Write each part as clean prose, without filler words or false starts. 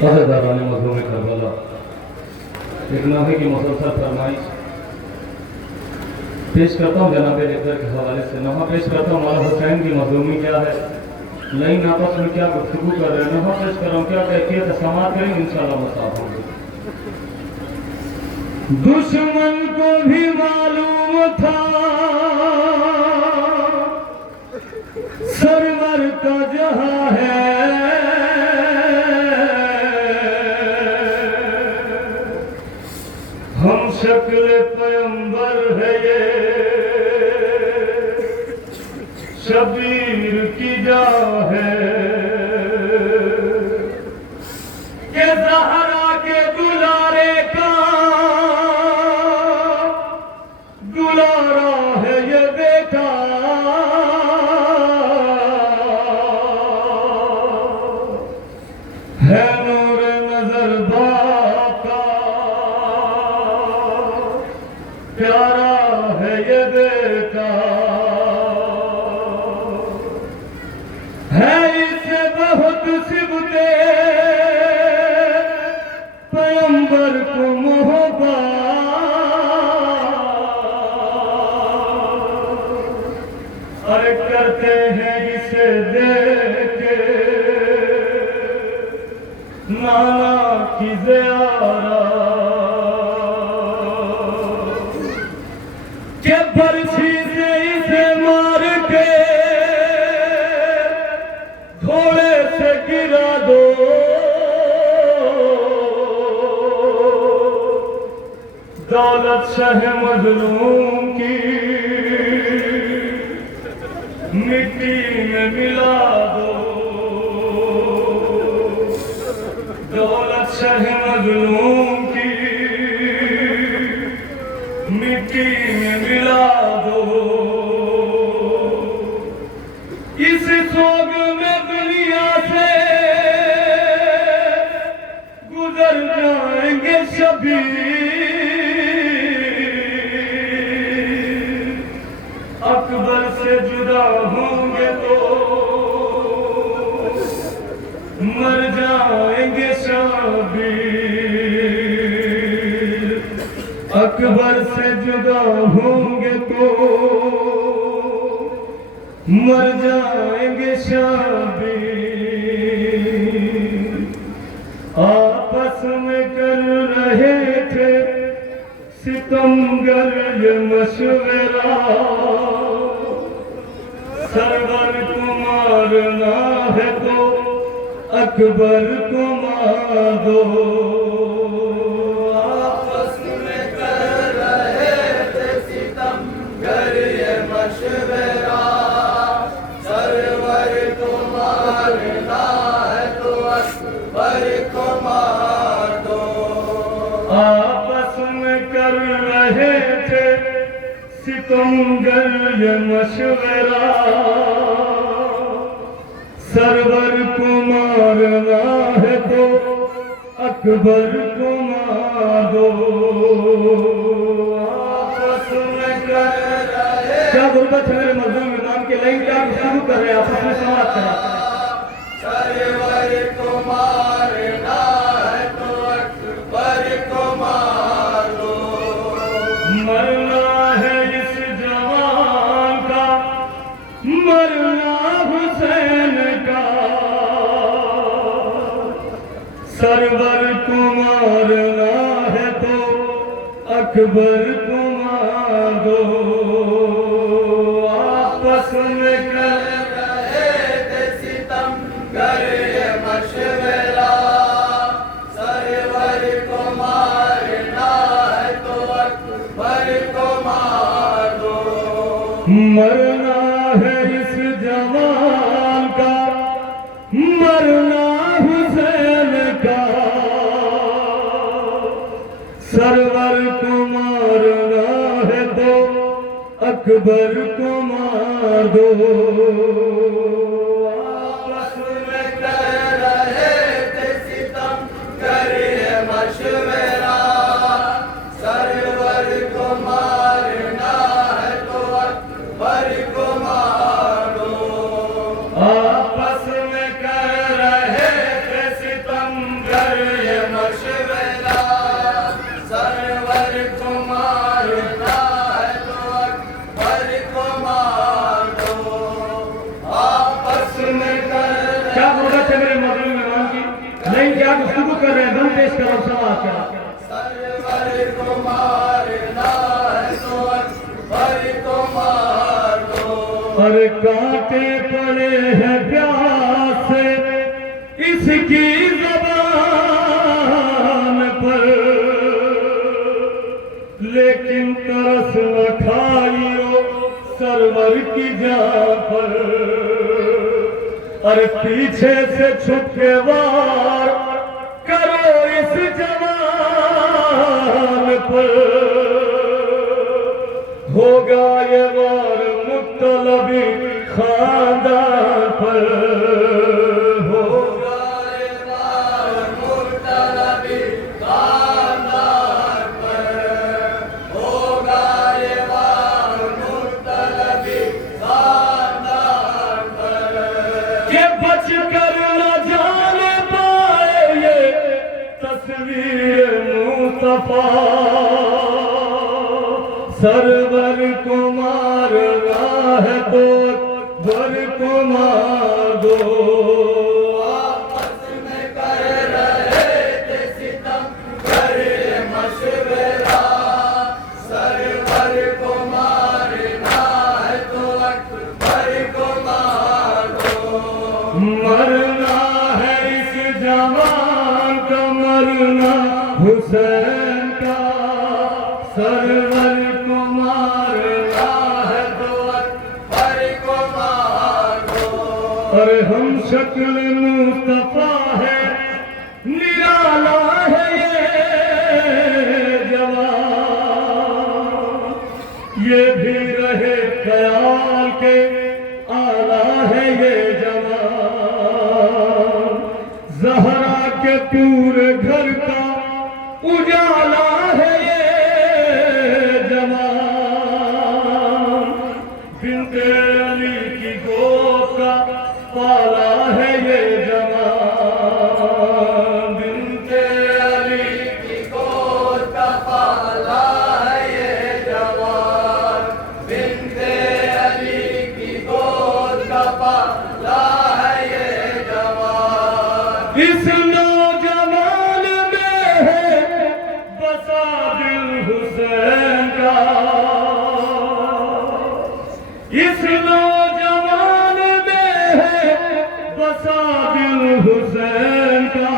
अहदारान मज़लूम Karbala एक नाहे की मुसलसल फरमाइश पेश करता हूँ जनाब लेकर के हवाले से। नहा पेश करता हूँ मौला हुसैन की मज़लूमी क्या है, लाइन आपस में क्या गुफ्तगू कर रहे हैं। नहा पेश कर रहा हूँ, क्या कैफियत समात करेंगे इंशाअल्लाह मुसाफ होंगे। दुश्मन को भी मालूम था सरवर का जहां है, हम शक्ल पैगंबर है ये शबीर की जा है के ज़हरा के दुलारे का दुलारा है ये बेटा, है नूर नजर बाका प्यारा है ये बेटा, है इसे बहुत सिबते पैगंबर को मोहब्बत, अरे करते हैं इसे देखे नाना की ज़ियारत के बरछी से इसे मार के घोड़े से गिरा दो, दौलत शाह मजलूम की मिट्टी में मिला दो, दौलत शाह मजलूम की मिट्टी में मिला दो। इस सोग में दुनिया से गुजर जाएंगे शबीर, अकबर से जुदा होंगे तो मर जाएंगे शबीर, अकबर से जुदा होंगे तो मर जाएंगे शबीर। आपस में कर रहे थे सितमगर ये मशवरा, सरवर को मारना है तो अकबर को मार दो। आपस में कर रहे थे सितमगर ये मशवरा, सरवर को मारना है तो अकबर को मार दो। आपस में कर रहे थे सितमगर ये मशवरा, सरवर को मारना है तो अकबर को मार दो। आपस में कर रहे क्या गुर्बत है मेरे मजलूम इमाम के, लाइन क्या शुरू कर रहे हैं, आपस में समाप्त करें। सरवर को मारना है तो अकबर को मार दो। मरना है इस जवान का, मरना हुसैन का, सरवर को मारना है तो अकबर को मार दो। आपस में कर रहे थे सितमगर ये मशवरा, सरवर को मारना है तो अकबर को मार दो। मरना है इस जवान का, मरना हुसैन का, सरवर को मारना है तो अकबर को मार दो। आपस में कर रहे थे सितमगर ये मशवरा, सरवर को मारना है तो अकबर को मार दो। आपस में कर रहे थे सितमगर नहीं क्या गुफ्तगू कर रहे हैं, गम पेश करो सवाल क्या। सरवर को मारना है तो अकबर को मार दो। अरे कांटे पड़े हैं प्यास से इसकी ज़बान पर, लेकिन तरस न खाइयो सरवर की जान पर। अरे पीछे से छुप के वार करो इस जवान पर, होगा ये वार मुत्तलबी खानदान पर। होगा ये वार मुत्तलबी खानदान पर। होगा ये वार मुत्तलबी खानदान पर। के बच कर न जाने पाए ये तस्वीर मुस्तफा, सरवर को मारना है तो अकबर को मार दो। आपस में कर रहे थे सितम कर मशवरा, सरवर को मारना है तो अकबर को मार दो। मरना है इस जवान का, मरना हुसैन का, सरवर को मारना है तो अकबर को मार दो। अरे हम शक्ल मुस्तफा है, निराला है ये जवान, ये भी रहे ख्याल के आला है ये जवान। ज़हरा के पूरे घर का उजाला है ये जवान, बिन्ते अली की गोद का पाला है ये जवान। बिन्ते अली की गोद का पाला है ये जवान। बिन्ते अली की गोद का पाला है ये जवान। इस नौजवान में है बसा दिल हुसैन का, इस नौजवान में है बसा दिल हुसैन का,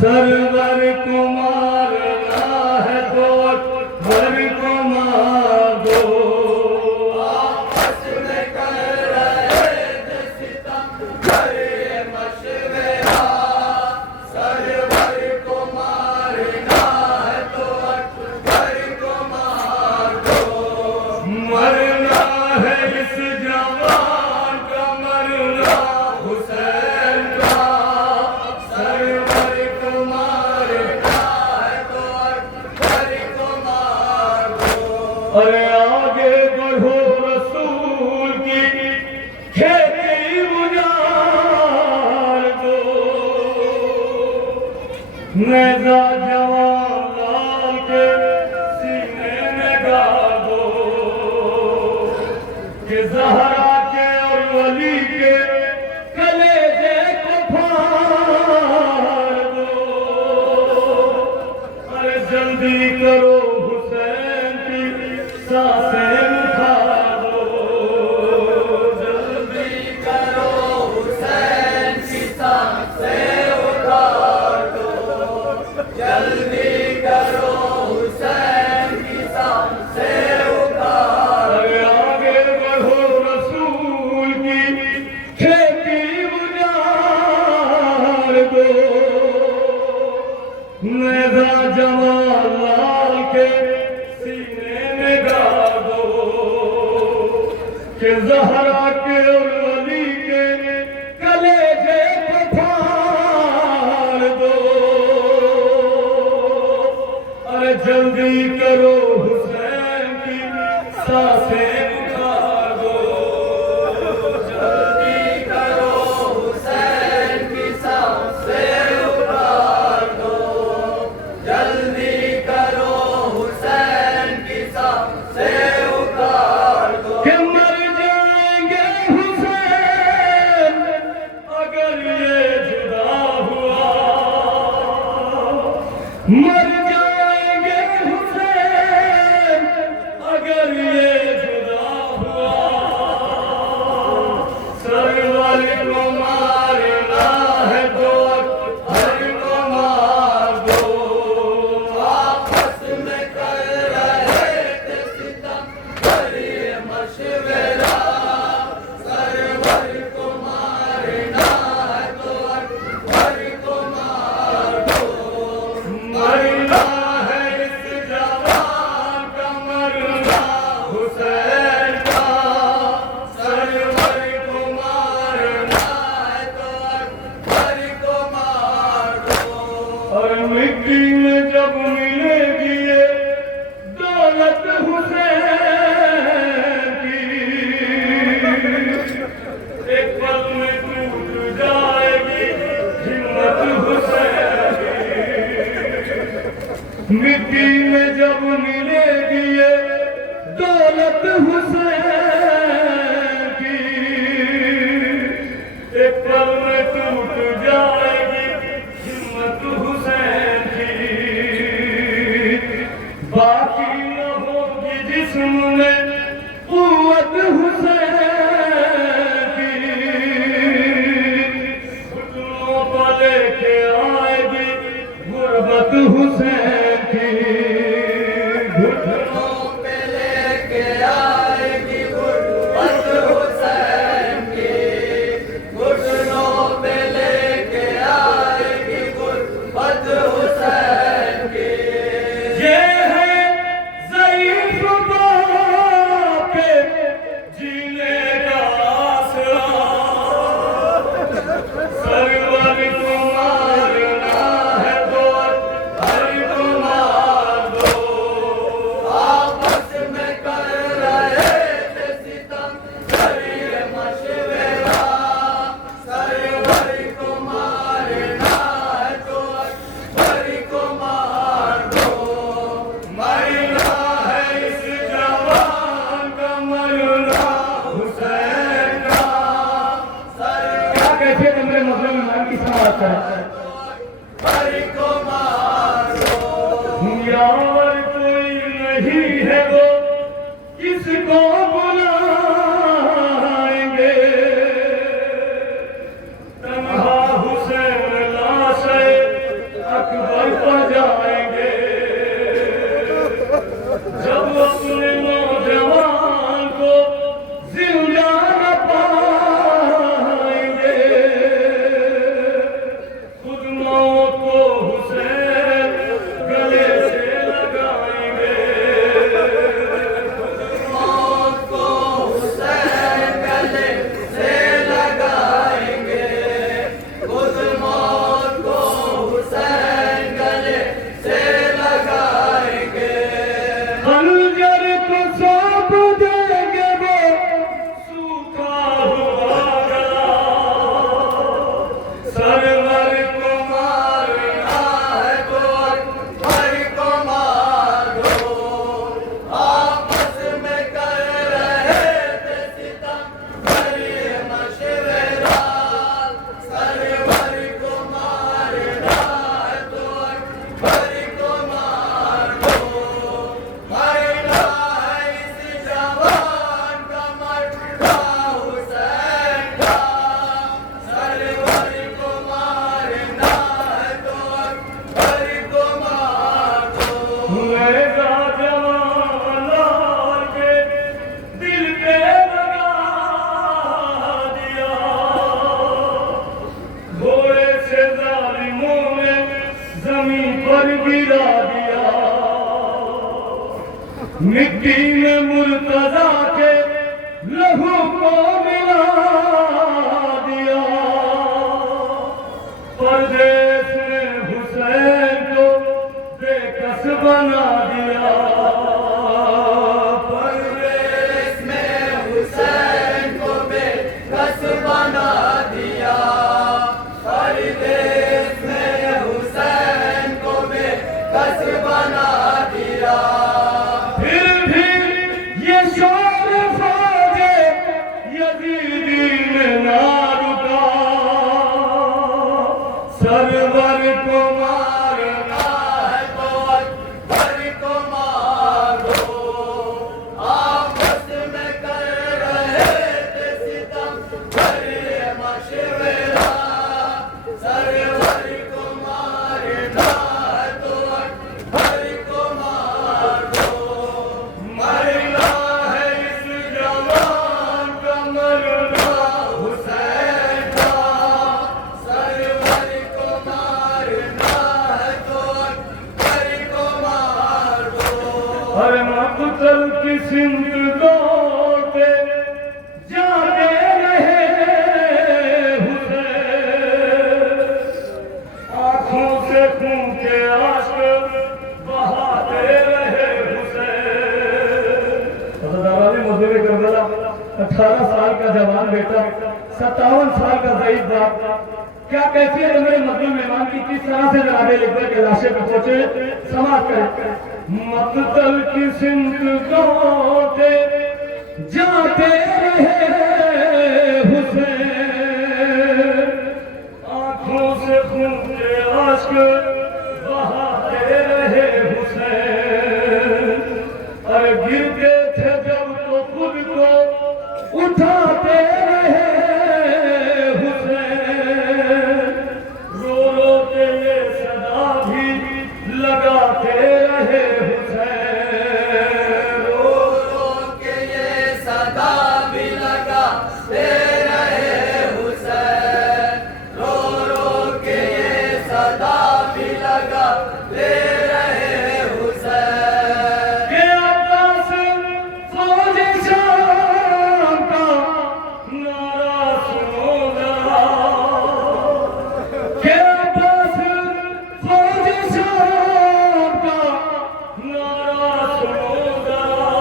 सरवर को मारना है तो अकबर को मार दो। आपस में कर रहे थे सितम कर मशवरा, सरवर को मारना है तो अकबर को मार दो। मरना है इस जवान का, मरना हुसैन का, सरवर को मारना है तो अकबर को मार दो। अरे आगे बढ़ो रसूल की खेती उजाड़ दो। नेज़ा जवान लाल के सीने में गाड़ दो, कि ज़हरा के और वली के कलेजे को फाड़ दो। अरे जल्दी करो हुसैन की सांसें उठा दो। जल्दी करो हुसैन की सांसें उतार दो। जल्दी करो हुसैन की सांसें उतार दो। अरे आगे बढ़ो रसूल की खेती उजाड़ दो। नेज़ा जवान लाल के सीने में गाड़ दो, कि ज़हरा के और वली के कलेजे को फाड़ दो। अरे जल्दी करो हुसैन की सांसें उठा दो। जल्दी करो हुसैन की सांसें उतार दो। जल्दी मर जाएंगे हुसैन अगर ये जुदा हुआ, सरवर को मारना है तो हर को मार दो। आपस में कर रहे थे सितम, करिए मशवरा, सरवर को मारना है तो हर को मार दो। मरना है इस जवान का, मरना हुसैन का, सरवर को मारना है तो हर को मार दो। और मिट्टी में जब मिलेगी ये दौलत हुसैन की, एक पल में टूट जाएगी हिम्मत हुसैन की। मिट्टी में जब मिलेगी ये दौलत हुसैन की, एक पल में टूट जाएगी हिम्मत हुसैन की। बाकी न होगी जिस्म में कुव्वत हुसैन की, घुटनों पर लेके आएगी गुर्बत हुसैन की। घुटनों पे लेके आएगी गुर्बत हुसैन की, घुटनों पे लेके आएगी गुर्बत हुसैन की। ये है ज़ईफ़ बाप के जीने का आसरा, सरवर को मारना है तो हर को मार दो। आपस में कर रहे थे सितम, करिए मशवरा, सरवर को मारना है तो हर को मार दो। मरना है इस जवान का, मरना हुसैन का। क्या कैफियत है मेरे मुस्लिम ईमान की समाज का? हर को मार दो। यार कोई नहीं है वो किसको बुलाएंगे, तन्हा हुसैन लाशे अकबर पर जाएंगे। जब अपने नौजवान को जिंदा न पाएंगे, खुद मौत को हुसैन गले से लगाएंगे। मौत को हुसैन गले से लगाएंगे, खुद मौत को हुसैन गले से लगाएंगे। खंजर को सौंप देंगे वो सूखा हुआ गला, सरवर को मारना है तो हर को मार दो। आपस में कर रहे थे सितम, करिए मशवरा, सरवर को मारना है तो हर को मार दो। मरना है इस जवान का, मरना हुसैन का, सरवर को मारना है तो हर को मार दो। ऐसा जवान लाल के दिल पे लगा दिया, घोड़े से जालिमों ने जमीन पर गिरा दिया। मिट्टी में मुर्तजा के लहू को मिला दिया, परदेश में हुसैन को बेकस बना दिया। परदेश में हुसैन को बेकस बना दिया, परदेश में हुसैन को बेकस बना दिया। फिर भी ये शौर फौजे यजीदी में ना रुका, सरवर को मारना है मक्तल की सिमत दौड़ते जाते रहे हुसैन, आंखों से खून के आश्क बहाते रहे हुसैन। मजदूर करबला 18 साल का जवान बेटा, 57 साल का ज़ईफ बाप, क्या कैफियत है मेरे मजलूम मेहमान की, किस तरह से जनाबे लिखकर के लाशे पे पहुंचे, समाप्त करें। मक्तल की सिमत दौड़ते जाते रहे हुसैन, आंखों से खून के आश्क बहाते रहे हुसैन। और गिरते थे जब तो खुद को उठाते रहे हुसैन, रो रो के ये सदा भी लगाते रहे हुसैन, रो रो के ये सदा भी लगाते रहे हुसैन, रो रो के ये सदा भी लगाते रहे हुसैन। के अब्बास फौज शाम का नारा सुनो जरा, के अब्बास फौज शाम का नारा सुनो जरा,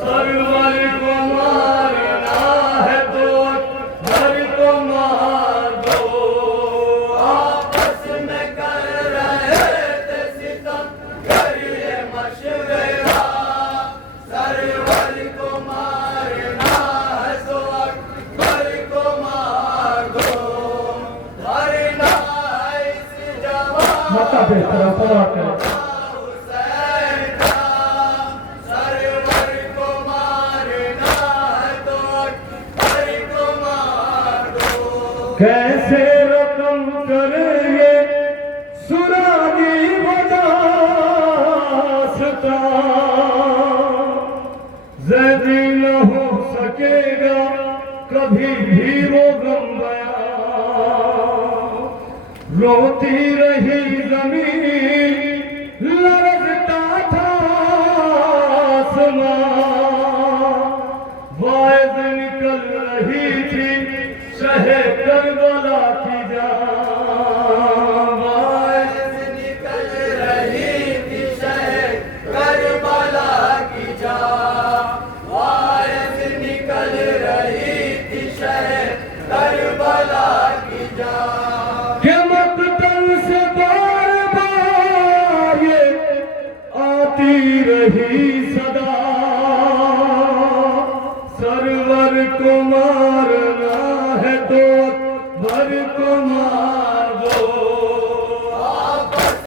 सरवर को मारना है तो अकबर को मार दो, आपस में कर रहे थे सितम करिए मशवरा, सरवर को मारना है तो अकबर को मार दो, मरना है इस जवान माता पे तरफ पवार करें। हुसैन का, सरवर को मारना है तो अकबर को मार दो। कैसे रकम करेंगे सुरानी वदासता, ज़ैदी न हो सकेगा कभी भी वो गम बयां, रोती रही जमीन